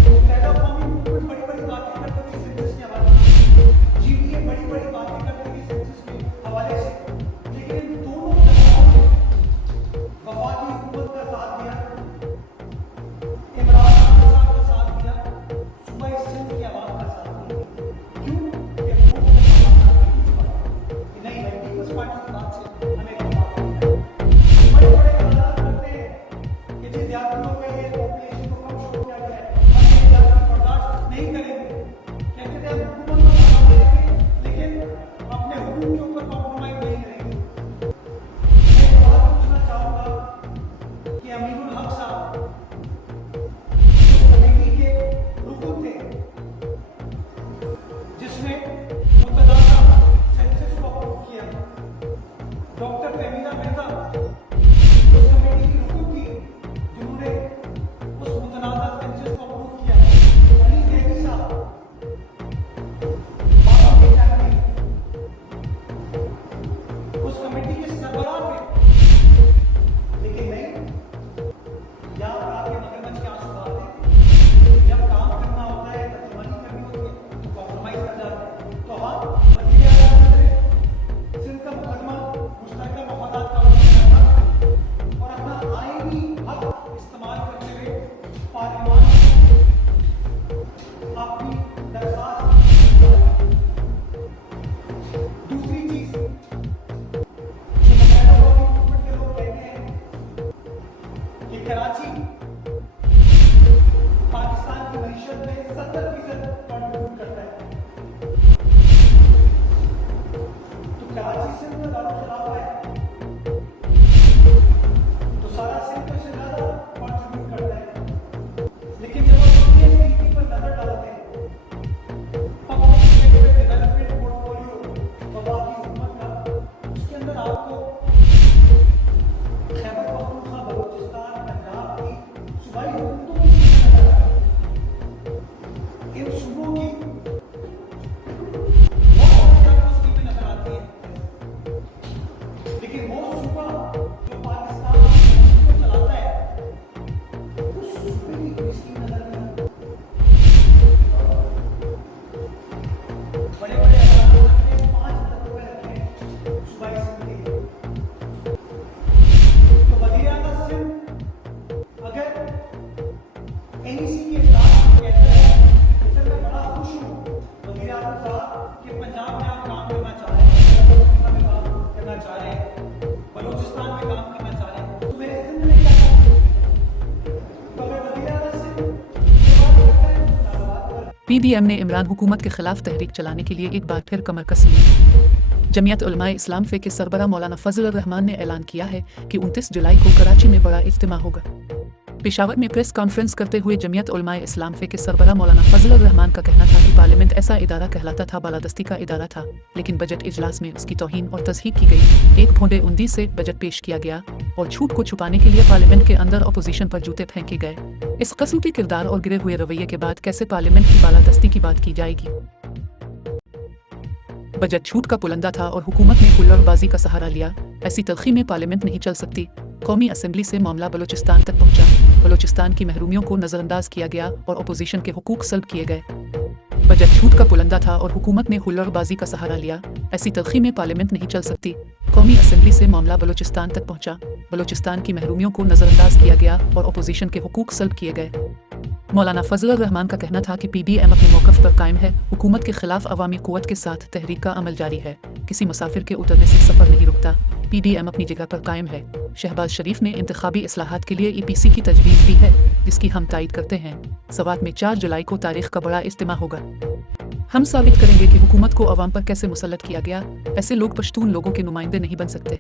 मुत्तहिदा कौमी मूवमेंट बड़ी बड़ी बातें करती थी सेंसस के हवाले से, GDA बड़ी बड़ी बातें करती थी सेंसस के हवाले से, लेकिन इन दोनों जगहों ने वफाकी हुकूमत का साथ दिया, इमरान खान साहब का साथ दिया, सूबा सिंध की आवाम का साथ दिया। क्यों? कि नहीं भाई पीपल्स पार्टी की बात से हमें बड़े बड़े हालात करते हैं कि जिस ज्यादती हो गई है, पॉपुलेशन को कम शो किया गया है, हम ये ज्यादती बर्दाश्त नहीं करेंगे, कहते थे हम हुकूमत को बना करेंगे लेकिन अपने हुकूम के ऊपर कॉम्प्रोमाइज नहीं करेंगे। मैं सवाल पूछना चाहूंगा कि अमीनुल हक साहब उस कमेटी के रुकन थे जिसने मुतदादा सेंसस को अप्रूव किया, डॉक्टर फहमीदा मिर्जा उस कमेटी की रुकन थी जिन्होंने उस मुतनाज़ा सेंसस को अप्रूव किया, अली ज़ैदी साहब बाबा के चाहने उस कमेटी के सरबराह थे, लेकिन नहीं, यहाँ पर आके मगरमच्छ के आंसू बहाते, जब काम करना होता है, तर्जुमानी करनी होती है तो कॉम्प्रोमाइज कर जाते हैं। तो हाँ, वज़ीर आला सिंध का मुकदमा मुश्तरका मफादात का और अपना आईनी हक इस्तेमाल करते हुए पार्लियामान अपनी दरख्वास्त। दूसरी चीज कि मुत्तहिदा कौमी मूवमेंट के लोग कहते हैं कि कराची पाकिस्तान की मईशत में 70% कंट्रीब्यूट करता है, तो कराची सिंध में दारुल खिलाफा है तो सारा सिंध तो इससे ज्यादा PDM ने इमरान हुकूमत के खिलाफ तहरीक चलाने के लिए एक बार फिर कमर कस ली। जमियत उलमाए इस्लाम फे के सरबरा मौलाना फजल रहमान ने ऐलान किया है कि 29 जुलाई को कराची में बड़ा इज्तिमा होगा। पेशावर में प्रेस कॉन्फ्रेंस करते हुए जमियत उलमाए इस्लाम फे के सरबरा मौलाना फजल रहमान का कहना था कि पार्लियामेंट ऐसा इदारा कहलाता था, बालादस्ती का इदारा था, लेकिन बजट इजलास में उसकी तौहीन और तज़हीक की गई। एक भोंडे उंदी से बजट पेश किया गया और झूठ को छुपाने के लिए पार्लियामेंट के अंदर अपोजिशन पर जूते फेंके गए। इस कस्म के किरदार और गिरे हुए रवैये के बाद कैसे पार्लियामेंट की बालादस्ती की बात की जाएगी। बजट झूठ का पुलंदा था और हुकूमत ने हुल्लड़बाजी का सहारा लिया। ऐसी तलखी में पार्लियामेंट नहीं चल सकती। कौमी असेंबली से मामला बलूचिस्तान तक पहुंचा। बलूचिस्तान की महरूमियों को नजरअंदाज किया गया और अपोजिशन के हुकूक सल्ब किए गए। बजट झूठ का पुलंदा था और हुकूमत ने हुल्लड़बाजी का सहारा लिया। ऐसी तलखी में पार्लियामेंट नहीं चल सकती। कौमी असेंबली से मामला बलूचिस्तान तक पहुंचा। बलूचिस्तान की महरूमियों को नजरअंदाज किया गया और अपोजिशन के हुकूक सल्ब किए गए। मौलाना फजल रहमान का कहना था कि PDM अपने मौक़िफ़ पर कायम है। हुकूमत के खिलाफ अवामी क़ुव्वत के साथ तहरीक का अमल जारी है। किसी मुसाफिर के उतरने से सफ़र नहीं रुकता। PDM अपनी जगह पर कायम है। शहबाज शरीफ ने इंतखाबी इस्लाहात के लिए EPC की तजवीज़ दी है, जिसकी हम तायद करते हैं। सवात में 4 जुलाई को तारीख का बड़ा इज्तिमा होगा। हम साबित करेंगे कि हुकूमत को अवाम पर कैसे मुसल्लत किया गया। ऐसे लोग पश्तून लोगों के नुमाइंदे नहीं बन सकते।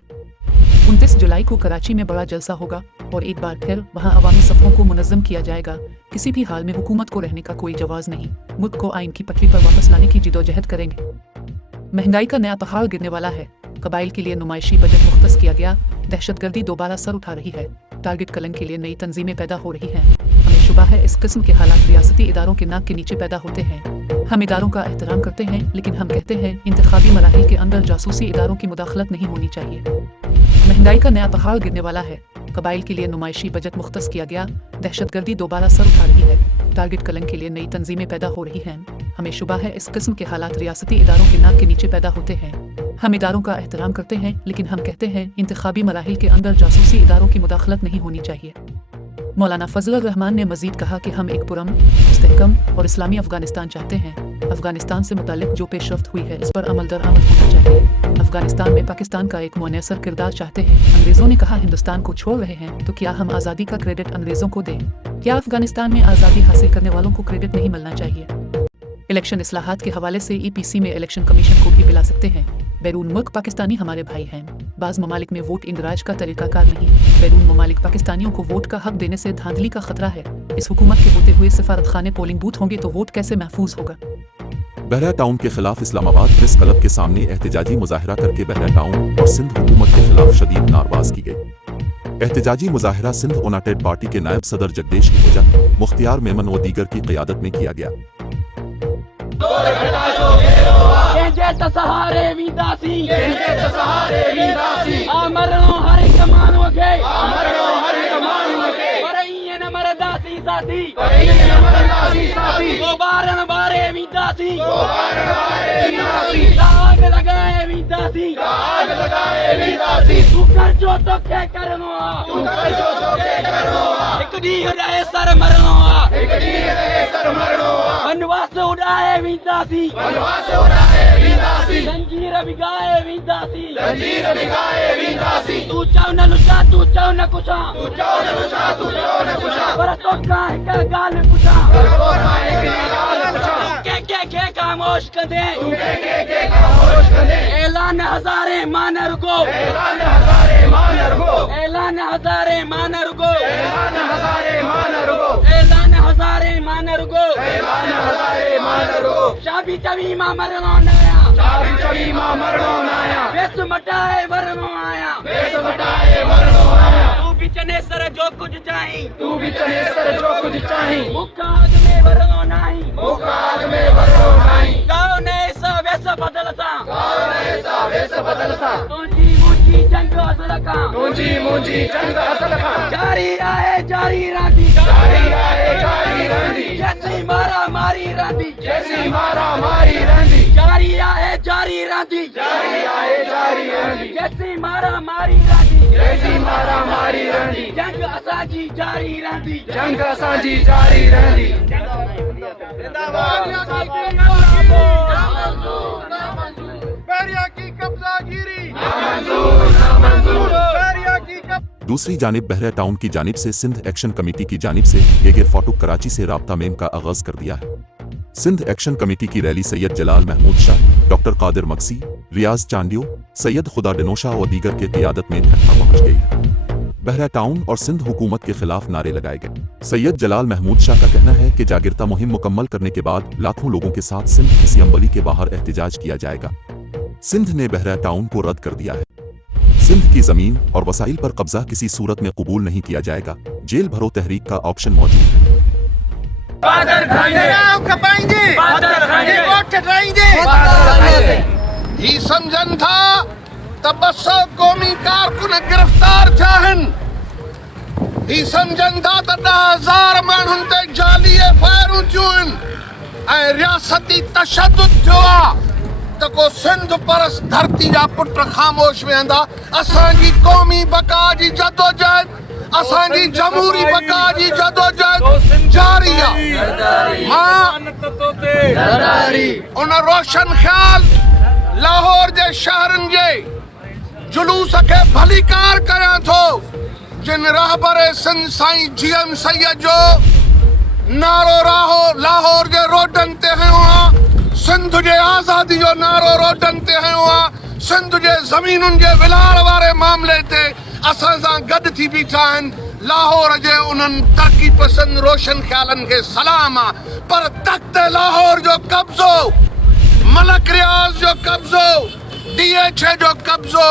29 जुलाई को कराची में बड़ा जलसा होगा और एक बार फिर वहां अवामी सफ़ों को मुनज़्ज़म किया जाएगा। किसी भी हाल में हुकूमत को रहने का कोई जवाज़ नहीं। मुल्क को आइन की पटरी पर वापस लाने की जिदोजहद करेंगे। महंगाई का नया पहाड़ गिरने वाला है। कबाइल के लिए नुमाइशी बजट मुख्तस किया गया। दहशतगर्दी दोबारा सर उठा रही है। टारगेट कलंग के लिए नई तंजीमें पैदा हो रही हैं। हमें शुबा है इस किस्म के हालात रियासती इदारों के नाक के नीचे पैदा होते हैं। हम इदारों का एहतराम करते हैं, लेकिन हम कहते हैं इंतखाबी मराहिल के अंदर जासूसी इदारों की मुदाखलत नहीं होनी चाहिए। महंगाई का नया पहाड़ गिरने वाला है। कबाइल के लिए नुमाइशी बजट मुख्तस किया गया। दहशतगर्दी दोबारा सर उठा रही है। टारगेट कलंग के लिए नई तंजीमें पैदा हो रही हैं। हमें शुबा है इस किस्म के हालात रियासती इदारों के नाक के नीचे पैदा होते हैं। हम इदारों का एहतराम करते हैं, लेकिन हम कहते हैं इंतखाबी मराहिल के अंदर जासूसी इदारों की मुदाखलत नहीं होनी चाहिए। मौलाना फजल रहमान ने मजीद कहा कि हम एक पुरअमन, मुस्तहकम और इस्लामी अफगानिस्तान चाहते हैं। अफगानिस्तान से मुताल्लिक जो पेशरफ्त हुई है इस पर अमल दरामद होना चाहिए। अफगानिस्तान में पाकिस्तान का एक मुनअसर किरदार चाहते हैं। अंग्रेज़ों ने कहा हिंदुस्तान को छोड़ रहे हैं, तो क्या हम आज़ादी का क्रेडिट अंग्रेज़ों को दें? क्या अफगानिस्तान में आज़ादी हासिल करने वालों को क्रेडिट नहीं मिलना चाहिए? इलेक्शन इस्लाहात के हवाले से EPC में इलेक्शन कमीशन को भी पिला सकते हैं। बैरून मुल्क पाकिस्तानी हमारे भाई हैं। बाज़ ममालिक में वोट इंदराज का तरीकाकार नहीं। बैरून ममालिक पाकिस्तानियों को वोट का हक देने से धांधली का खतरा है। इस हुकूमत के होते हुए सिफारत खाने पोलिंग बूथ होंगे तो वोट कैसे महफूज होगा? बहरा टाउन के खिलाफ इस्लामाबाद प्रेस क्लब के सामने एहतजाजी मुजाहरा करके बहरा टाउन और सिंध हुकूमत के खिलाफ शदीद नारबाज की गई। एहतजाजी मुजाहरा सिंध यूनाइटेड पार्टी के नायब सदर जगदेश की वजह मुख्तियार मेमन व दीगर की क़ियादत में किया गया। जंजीर बिगाए वींदासी तू चाव न लुचा तू चाव न कुछा पर तो काहे का गाल पुछा के खामोश कर दे ऐलान हजारे मानर को ऐलान हजारे मानर को शाबी चवी मां मरनो नाया बेस मटाए वरनो आया तू बिचने सर जो कुछ चाही मुखाद में वरनो नाही गाँव ने सा वेस बदल सा तुझी मुझी जंग असल का जारी आए जारी रांदी जैसी मारा मारी रांदी जारी आए जारी रांदी जैसी मारा मारी रांदी जंग असांजी जारी रहंदी दूसरी जानिब बहरा टाउन की जानिब से सिंध एक्शन कमेटी की जानिब से गेगे फाटुक कराची से राब्ता मेम का आगाज कर दिया है। सिंध एक्शन कमेटी की रैली सैयद जलाल महमूद शाह, डॉक्टर कादिर मक्सी, रियाज चांडियो, सैयद खुदा डिनोशा और दीगर के क़ियादत में ढक्का पहुंच गई। बहरा टाउन और सिंध हुकूमत के खिलाफ नारे लगाए गए। सैयद जलाल महमूद शाह का कहना है कि जागिरता मुहिम मुकम्मल करने के बाद लाखों लोगों के साथ सिंध असेंबली के बाहर एहतजाज किया जाएगा। सिंध ने बहरा टाउन को रद्द कर दिया है। सिंध की जमीन और वसाइल पर कब्जा किसी सूरत में कबूल नहीं किया जाएगा। जेल भरो तहरीक का ऑप्शन मौजूद है। ही समझन था त 200 क़ौमी कारकुन गिरफ्तार थियन। ही समझन था त 10,000 माण्हुनि ते जाली एफआईआरूं थियूं ऐं रियासती तशद्दुद थियो आहे त को सिंध परस धरती जा पुट ख़ामोश वेहंदा। असांजी क़ौमी बका जी जदोजहद, असांजी जमहूरी बका जी जदोजहद जारी आहे। मां उन रोशन ख़्याल लाहौर जे शहरनि जे जुलूस खे भलीकार करियां थो जिन रहबर सिंध साईं GM सैयद जो नारो लाहौर जे रोडनि ते हयो आहे। सिंध जे आज़ादी जो नारो रोडनि ते हयो आहे। सिंध जे ज़मीनुनि जे विलाड़ वारे मामले ते असां सां गॾु थी बीठा आहिनि। लाहौर जे उन्हनि तरक़ी पसंद रोशन ख़्यालनि खे सलाम आहे, पर तख़्त लाहौर जो कब्ज़ो, मलक रियाज़ जो कब्ज़ो, DHA जो कब्ज़ो,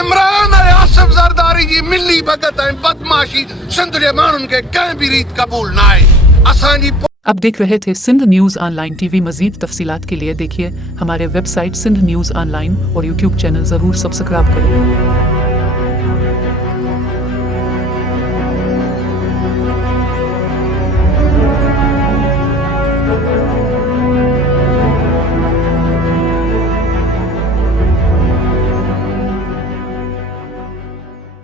इमरान ऐं आसिफ ज़रदारी जी मिली भगत ऐं बदमाशी सिंध जे माण्हुनि खे कंहिं बि रीत क़बूल न आहे। असांजी अब देख रहे थे सिंध न्यूज़ ऑनलाइन टीवी। मजीद तफसीलात के लिए देखिए हमारे वेबसाइट सिंध न्यूज़ ऑनलाइन और यूट्यूब चैनल ज़रूर सब्सक्राइब करें।